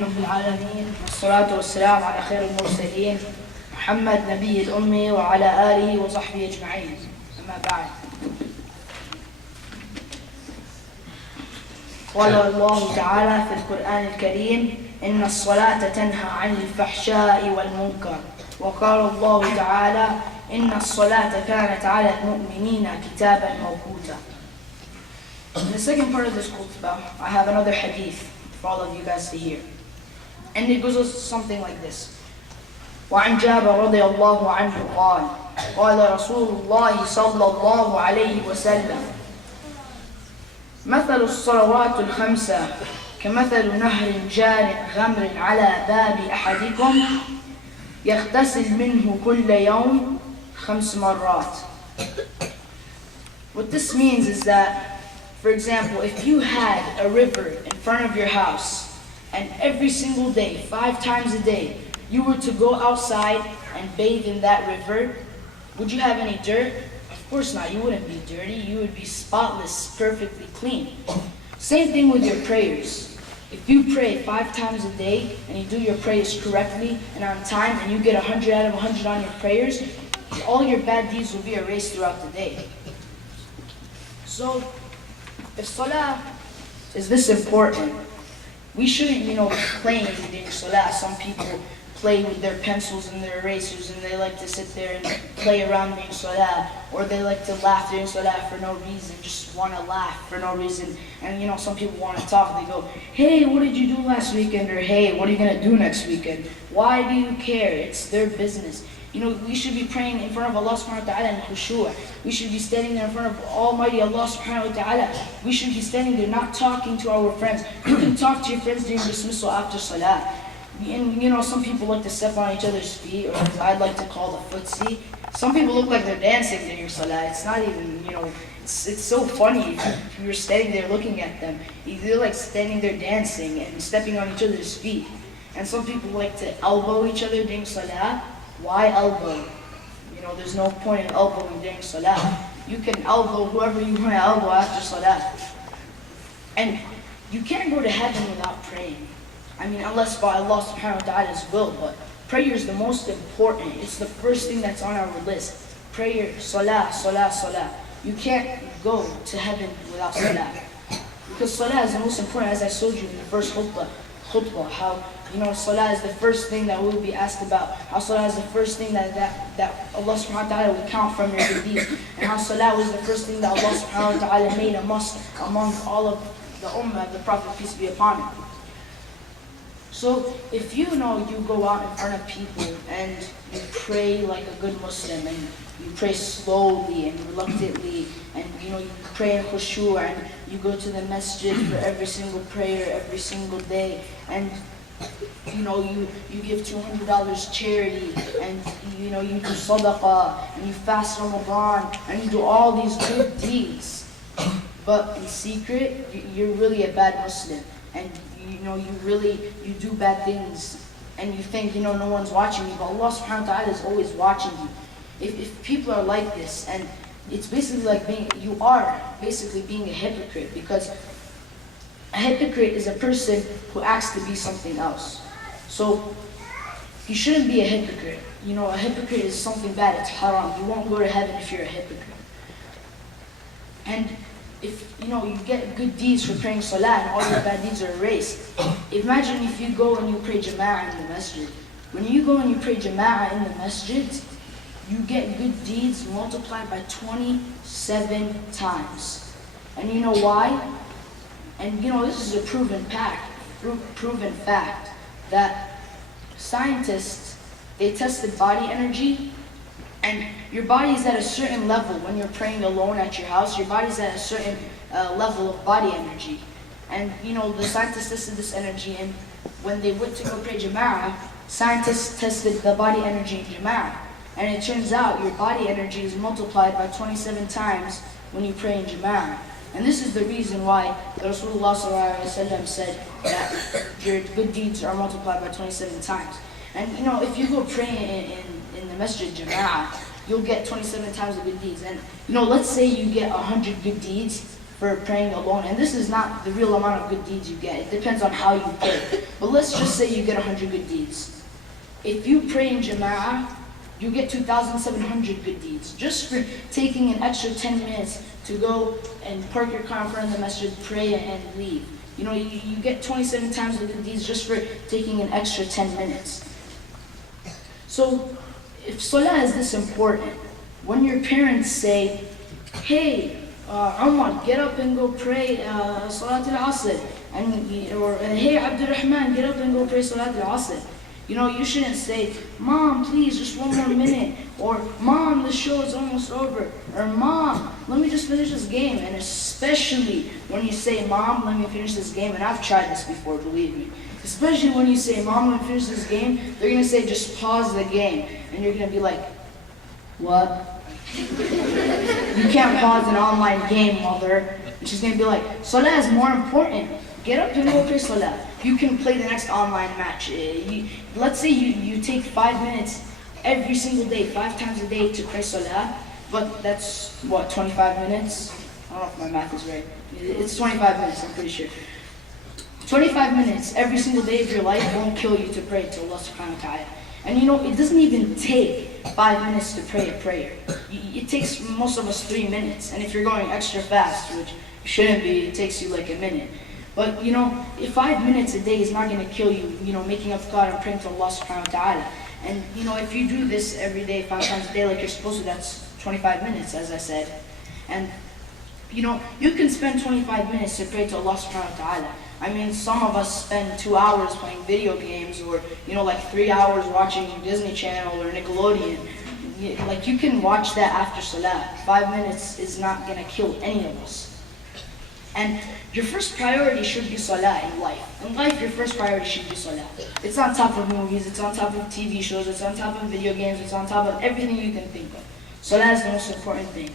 رب العالمين والصلاة والسلام على خير المرسلين محمد نبي الأمي وعلى آله وصحبه أجمعين. أما بعد، قال الله تعالى في القرآن الكريم: إن الصلاة تنهى عن الفحشاء والمنكر. وقال الله تعالى: إن الصلاة كانت على المؤمنين كتابا موقوتا. In the second part of this khutbah, I have another hadith for all of you guys to hear. And it goes something like this. وعن جابر رضي الله عنه قال: قال رسول الله صلى الله عليه وسلم: مثل الصلوات الخمسة كمثل نهر جار غمر على باب أحدكم يغتسل منه كل يوم 5 مرات. What this means is that, for example, if you had a river in front of your house and every single day, 5 times a day, you were to go outside and bathe in that river, would you have any dirt? Of course not. You wouldn't be dirty. You would be spotless, perfectly clean. Same thing with your prayers. If you pray 5 times a day and you do your prayers correctly and on time and you get 100 out of 100 on your prayers, all your bad deeds will be erased throughout the day. So, if salah is this important, we shouldn't, be playing during salah. Some people play with their pencils and their erasers and they like to sit there and play around during salah, or they like to laugh during salah for no reason, just want to laugh for no reason. And some people want to talk. They go, "Hey, what did you do last weekend?" Or, "Hey, what are you going to do next weekend?" Why do you care? It's their business. We should be praying in front of Allah subhanahu wa ta'ala in khushu'. We should be standing there in front of Almighty Allah subhanahu wa ta'ala. We should be standing there not talking to our friends. You can talk to your friends during dismissal after salah. And some people like to step on each other's feet, or as I'd like to call the footsie. Some people look like they're dancing during salah. It's not even, it's so funny if you're standing there looking at them. They're like standing there dancing and stepping on each other's feet. And some people like to elbow each other during salah. Why elbow? There's no point in elbowing during salah. You can elbow whoever you want to elbow after salah. And you can't go to heaven without praying. Unless by Allah subhanahu wa ta'ala's will, but prayer is the most important. It's the first thing that's on our list. Prayer, salah, salah, salah. You can't go to heaven without salah. Because salah is the most important, as I showed you in the first khutbah, how salah is the first thing that we'll be asked about. How salah is the first thing that Allah subhanahu wa ta'ala will count from your good deeds. And how salah was the first thing that Allah subhanahu wa ta'ala made a must among all of the ummah of the Prophet, peace be upon him. So if you go out in front of people and you pray like a good Muslim, and you pray slowly and reluctantly, and you pray in khushu', and you go to the masjid for every single prayer every single day, and you give $200 charity, and you do sadaqah, and you fast Ramadan, and you do all these good deeds, but in secret you're really a bad Muslim, and you do bad things, and you think no one's watching you, but Allah subhanahu wa ta'ala is always watching you. If people are like this, and it's basically like you are basically being a hypocrite, because a hypocrite is a person who acts to be something else. So you shouldn't be a hypocrite. A hypocrite is something bad, it's haram. You won't go to heaven if you're a hypocrite. And if you get good deeds for praying salah and all your bad deeds are erased, imagine if you go and you pray jama'ah in the masjid. When you go and you pray jama'ah in the masjid, you get good deeds multiplied by 27 times. And you know why? And this is a proven fact that scientists, they tested body energy, and your body is at a certain level when you're praying alone at your house. Your body's at a certain level of body energy. And the scientists tested this energy, and when they went to go pray jama'ah, scientists tested the body energy in jama'ah. And it turns out your body energy is multiplied by 27 times when you pray in jama'ah. And this is the reason why Rasulullah said that your good deeds are multiplied by 27 times. And if you go pray in the masjid jama'ah, you'll get 27 times the good deeds. And let's say you get 100 good deeds for praying alone. And this is not the real amount of good deeds you get. It depends on how you pray. But let's just say you get 100 good deeds. If you pray in Jama'ah, you get 2,700 good deeds. Just for taking an extra 10 minutes to go and park your car in front of the masjid, pray and leave. You know, you get 27 times the good deeds just for taking an extra 10 minutes. So, if salah is this important, when your parents say, hey, Umar, get up and go pray Salat al-Asr, or hey, Abdurrahman, get up and go pray Salat al-Asr. You know, you shouldn't say, Mom, please, just one more minute, or Mom, the show is almost over, or Mom, let me just finish this game. And especially when you say, Mom, let me finish this game, and I've tried this before, believe me. Especially when you say, Mom, let me finish this game, they're going to say, just pause the game. And you're going to be like, what? You can't pause an online game, mother. And she's going to be like, Salah is more important. Get up and go play Salah. You can play the next online match. Let's say you take 5 minutes every single day, 5 times a day to pray Salah, but that's, what, 25 minutes? I don't know if my math is right. It's 25 minutes, I'm pretty sure. 25 minutes every single day of your life won't kill you to pray to Allah subhanahu wa ta'ala. And you know, it doesn't even take 5 minutes to pray a prayer. It takes most of us 3 minutes. And if you're going extra fast, which shouldn't be, it takes you like a minute. But you know, if 5 minutes a day is not going to kill you, you know, making up God and praying to Allah subhanahu wa ta'ala. And you know, if you do this every day, 5 times a day like you're supposed to, that's 25 minutes, as I said. And you know, you can spend 25 minutes to pray to Allah subhanahu wa ta'ala. I mean, some of us spend 2 hours playing video games, or you know, like 3 hours watching Disney Channel or Nickelodeon. Like, you can watch that after Salah. 5 minutes is not going to kill any of us. And your first priority should be Salah in life. In life, your first priority should be Salah. It's on top of movies, it's on top of TV shows, it's on top of video games, it's on top of everything you can think of. Salah is the most important thing.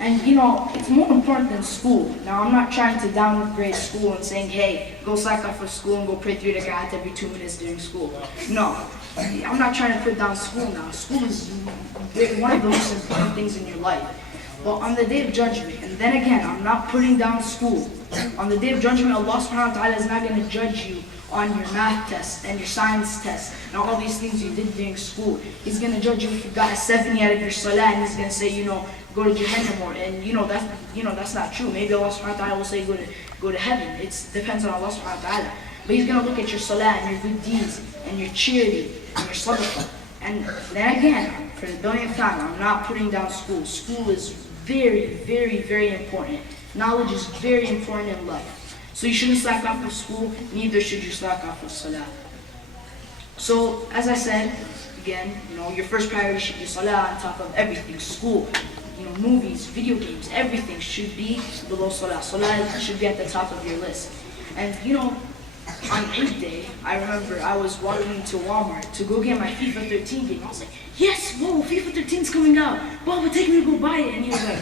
And you know, it's more important than school. Now, I'm not trying to downgrade school and saying, hey, go slack off for school and go pray 3 rak'at every 2 minutes during school. No, I'm not trying to put down school now. School is one of the most important things in your life. But on the day of judgment, and then again, I'm not putting down school. On the day of judgment, Allah subhanahu wa ta'ala is not going to judge you on your math test and your science test and all these things you did during school. He's going to judge you if you got a 70 out of your salah, and he's going to say, you know, go to Jahannam, or, and you know that's not true. Maybe Allah subhanahu wa ta'ala will say go to heaven. It depends on Allah subhanahu wa ta'ala. But he's going to look at your salah and your good deeds and your charity and your sadaqah. And then again, for the billionth time, I'm not putting down school. School is very, very, very important. Knowledge is very important in life. So you shouldn't slack off with school, neither should you slack off with salah. So, as I said, again, you know, your first priority should be salah on top of everything. School, you know, movies, video games, everything should be below salah. Salah should be at the top of your list. And you know, on Eid day, I remember I was walking to Walmart to go get my FIFA 13 game. I was like, yes, whoa, FIFA 13's coming out. Baba, take me to go buy it. And he was like,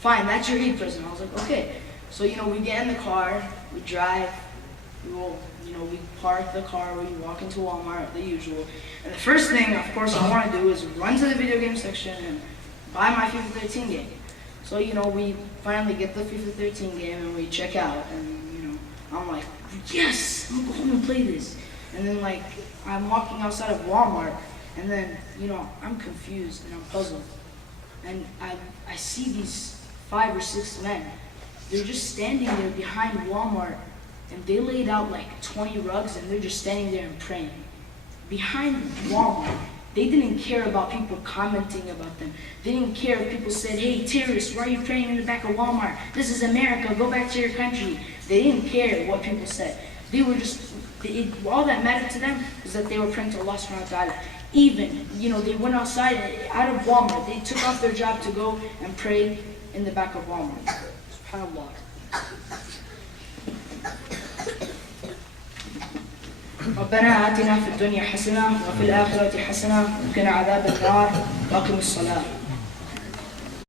fine, that's your Eid present. I was like, okay. So, you know, we get in the car, we drive, we park the car, we walk into Walmart, the usual. And the first thing, of course, I want to do is run to the video game section and buy my FIFA 13 game. So, you know, we finally get the FIFA 13 game and we check out. And, you know, I'm like, yes, I'm going to go home and play this. And then, like, I'm walking outside of Walmart, and then, you know, I'm confused and I'm puzzled. And I see these 5 or 6 men. They're just standing there behind Walmart, and they laid out like 20 rugs, and they're just standing there and praying. Behind Walmart, they didn't care about people commenting about them. They didn't care if people said, hey, terrorists, why are you praying in the back of Walmart? This is America, go back to your country. They didn't care what people said. They were just, all that mattered to them is that they were praying to Allah subhanahu wa ta'ala. Even, you know, they went outside, out of Walmart. They took off their job to go and pray in the back of Walmart. SubhanAllah. ربنا آتنا في الدنيا حسنة وفي الآخرة حسنة وقنا عذاب النار وأقم الصلاة